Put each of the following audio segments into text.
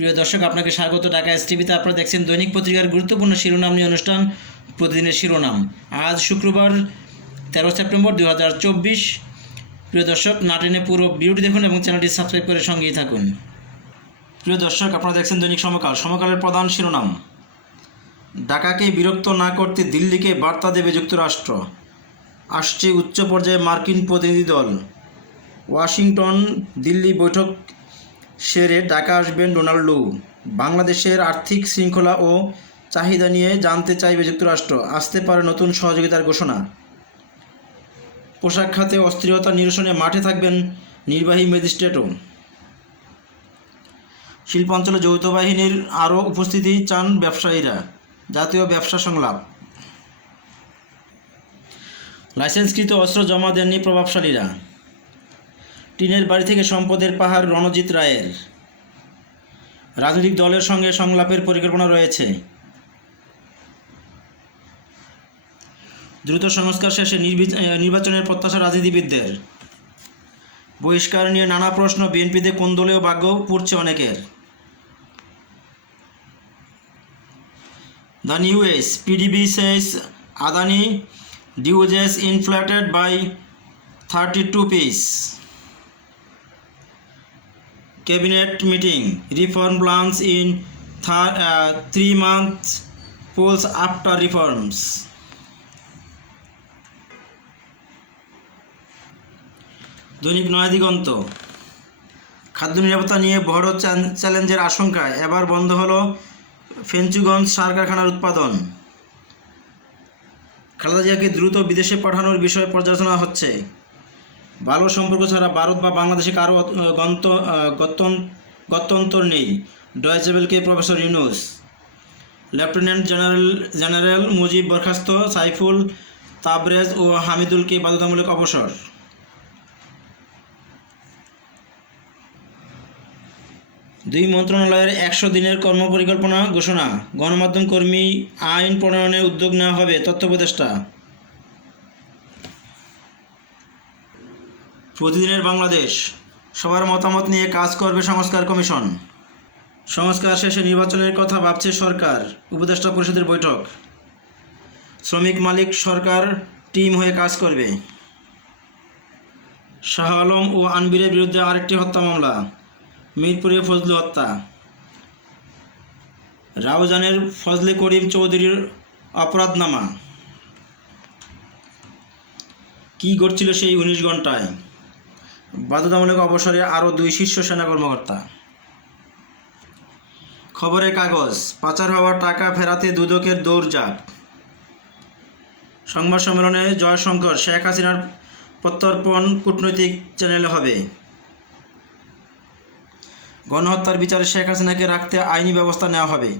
প্রিয় দর্শক, আপনাকে স্বাগত। ঢাকা এস টিভিতে আপনারা দেখছেন দৈনিক পত্রিকার গুরুত্বপূর্ণ শিরোনাম নিয়ে অনুষ্ঠান, প্রতিদিনের শিরোনাম। আজ শুক্রবার তেরো সেপ্টেম্বর দু হাজার চব্বিশ। প্রিয় দর্শক নাটেনে পুরো ভিডিওটি দেখুন এবং চ্যানেলটি সাবস্ক্রাইব করে সঙ্গেই থাকুন। প্রিয় দর্শক, আপনারা দেখছেন দৈনিক সমকাল। সমকালের প্রধান শিরোনাম। ঢাকাকে বিরক্ত না করতে দিল্লিকে বার্তা দেবে যুক্তরাষ্ট্র। আসছে উচ্চ পর্যায়ে মার্কিন প্রতিনিধি দল। ওয়াশিংটন, দিল্লি বৈঠক সেরে ঢাকা আসবেন ডোনাল্ডো বাংলাদেশের আর্থিক শৃঙ্খলা ও চাহিদা নিয়ে জানতে চাইবে যুক্তরাষ্ট্র। আসতে পারে নতুন সহযোগিতার ঘোষণা। পোশাক খাতে অস্থিরতা নিরসনে মাঠে থাকবেন নির্বাহী ম্যাজিস্ট্রেটও। শিল্পাঞ্চলে যৌথ বাহিনীর আরও উপস্থিতি চান ব্যবসায়ীরা। জাতীয় ব্যবসা সংলাপ। লাইসেন্সকৃত অস্ত্র জমা দেননি প্রভাবশালীরা। টিনের বাড়ি থেকে সম্পদের পাহাড় রণজিৎ রায়ের। রাজনৈতিক দলের সঙ্গে সংলাপের পরিকল্পনা রয়েছে। দ্রুত সংস্কার শেষে নির্বি- নির্বাচনের প্রত্যাশা রাজনীতিবিদদের। বহিষ্কার নিয়ে নানা প্রশ্ন বিএনপিতে কোন দলেও ভাগ্য পুড়ছে অনেকের। The new PDB says Adani, ডিউজেস dues inflated by 32 piece. Cabinet meeting reform plans in th- uh, three months polls after reforms. দৈনিক নয়া দিগন্ত খাদ্য নিরাপত্তা নিয়ে বড় চ্যালেঞ্জের আশঙ্কায় এবার বন্ধ হলো ফেঞ্চুগঞ্জ সার কারখানার উৎপাদন। খালেদা জিয়াকে দ্রুত বিদেশে পাঠানোর বিষয়ে পর্যালোচনা হচ্ছে। ভালো সম্পর্ক ছাড়া ভারত বা বাংলাদেশে কারও গন্ত গত্যন্তর নেই। ডয়েচেবেলকে professor Yunus. Lieutenant general general Mujib বরখাস্ত সাইফুল তাবরেজ ও হামিদুলকে বাধ্যতামূলক অবসর। দুই মন্ত্রণালয়ের একশো দিনের কর্মপরিকল্পনা ঘোষণা। গণমাধ্যম কর্মী আইন প্রণয়নে উদ্যোগ নেওয়া হবে তথ্য উপদেষ্টা। প্রতিদিনের বাংলাদেশ, সবার মতামত নিয়ে কাজ করবে সংস্কার কমিশন। সংস্কার শেষে নির্বাচনের কথা ভাবছে সরকার, উপদেষ্টা পরিষদের বৈঠক। শ্রমিক মালিক সরকার টিম হয়ে কাজ করবে। শাহ আলম ও আনবিরের বিরুদ্ধে আরেকটি হত্যা মামলা, মিরপুরে ফজলু হত্যা। রাউজানের ফজলে করিম চৌধুরীর অপরাধনামা। কী ঘটছিল সেই উনিশ ঘন্টায় বাধ্যতামূলক অবসরে আরও দুই শীর্ষ সেনা কর্মকর্তা। খবরের কাগজ, পাচার হওয়া টাকা ফেরাতে দুদকের দৌড়ঝাঁপ। সংবাদ সম্মেলনে জয়শঙ্কর, শেখ হাসিনার প্রত্যর্পণ কূটনৈতিক চ্যানেলে হবে। গণহত্যার বিচারে শেখ হাসিনাকে রাখতে আইনি ব্যবস্থা নেওয়া হবে।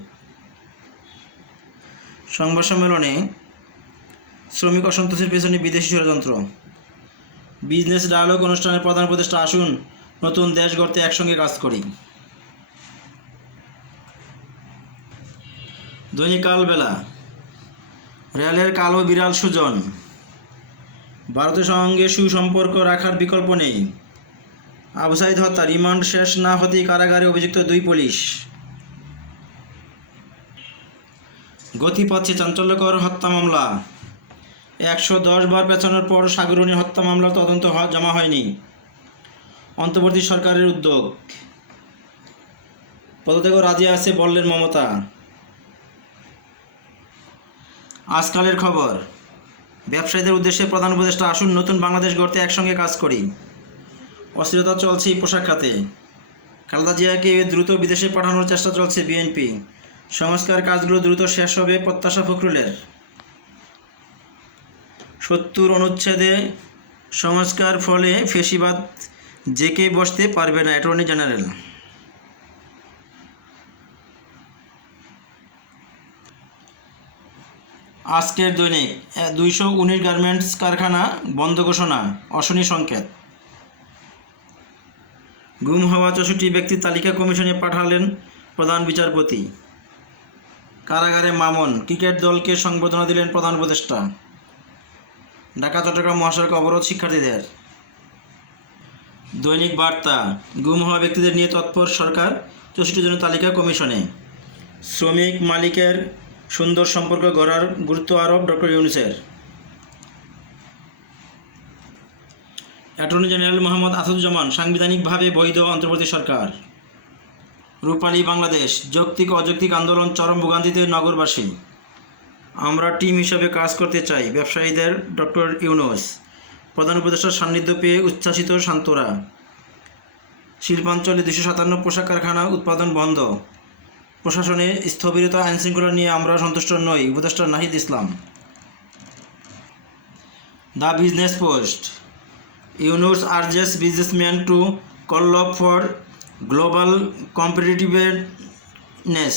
সংবাদ সম্মেলনে শ্রমিক অসন্তোষের পেছনে বিদেশি ষড়যন্ত্র। বিজনেস ডায়ালগ অনুষ্ঠানের প্রধান উপদেষ্টা আসুন, নতুন দেশ গড়তে একসঙ্গে কাজ করি। দৈনিক কালবেলা, রেলের কালো বিড়াল সুজন। ভারতের সঙ্গে সুসম্পর্ক রাখার বিকল্প নেই। আবু সাইদ হত্যা রিমান্ড শেষ না হতেই কারাগারে অভিযুক্ত দুই পুলিশ। গতি পাচ্ছে চাঞ্চল্যকর হত্যা মামলা। একশো দশ বার পেছানোর পর সাগরণী হত্যা মামলার তদন্ত জমা হয়নি। অন্তর্বর্তী সরকারের উদ্যোগ। পদত্যাগ রাজি আছে বললেন মমতা। আজকালের খবর, ব্যবসায়ীদের উদ্দেশ্যে প্রধান উপদেষ্টা আসুন, নতুন বাংলাদেশ গড়তে একসঙ্গে কাজ করি। অস্থিরতা চলছে পোশাক খাতে খালেদা জিয়াকে দ্রুত বিদেশে পাঠানোর চেষ্টা চলছে বিএনপি। সংস্কার কাজগুলো দ্রুত শেষ হবে প্রত্যাশা ফখরুলের। সত্তর অনুচ্ছেদে সংস্কার ফলে ফেসিবাদ জেকে বসতে পারবে না, অ্যাটর্নি জেনারেল। আজকের দৈনিক দুইশো উনিশ গার্মেন্টস কারখানা বন্ধ ঘোষণা, অশনি সংকেত। গুম হওয়া চৌষট্টি ব্যক্তির তালিকা কমিশনে পাঠালেন প্রধান বিচারপতি। কারাগারে মামন, ক্রিকেট দলকে সংবর্ধনা দিলেন প্রধান উপদেষ্টা। ঢাকা, চট্টগ্রাম মহাসড়ক অবরোধ শিক্ষার্থীদের। দৈনিক বার্তা, গুম হওয়া ব্যক্তিদের নিয়ে তৎপর সরকার, চৌষট্টি জনের তালিকা কমিশনে। শ্রমিক মালিকের সুন্দর সম্পর্ক গড়ার গুরুত্ব আরোপ ডক্টর ইউনুসের। অ্যাটর্নি জেনারেল মোহাম্মদ আসাদুজ্জামান সাংবিধানিকভাবে বৈধ অন্তর্বর্তী সরকার। রূপালী বাংলাদেশ যৌক্তিক অযৌক্তিক আন্দোলন চরম ভোগান্তিতে নগরবাসী। আমরা টিম হিসাবে কাজ করতে চাই, ব্যবসায়ীদের ডক্টর ইউনুস। প্রধান উপদেষ্টার সান্নিধ্য পেয়ে উচ্ছ্বাসিত শান্তরা। শিল্পাঞ্চলে দুশো সাতান্ন পোশাক কারখানা উৎপাদন বন্ধ। প্রশাসনে স্থবিরতা, আইনশৃঙ্খলা নিয়ে আমরা সন্তুষ্ট নই, উপদেষ্টা Nahid Islam. The business post. Yunus urges businessman to call for global competitiveness.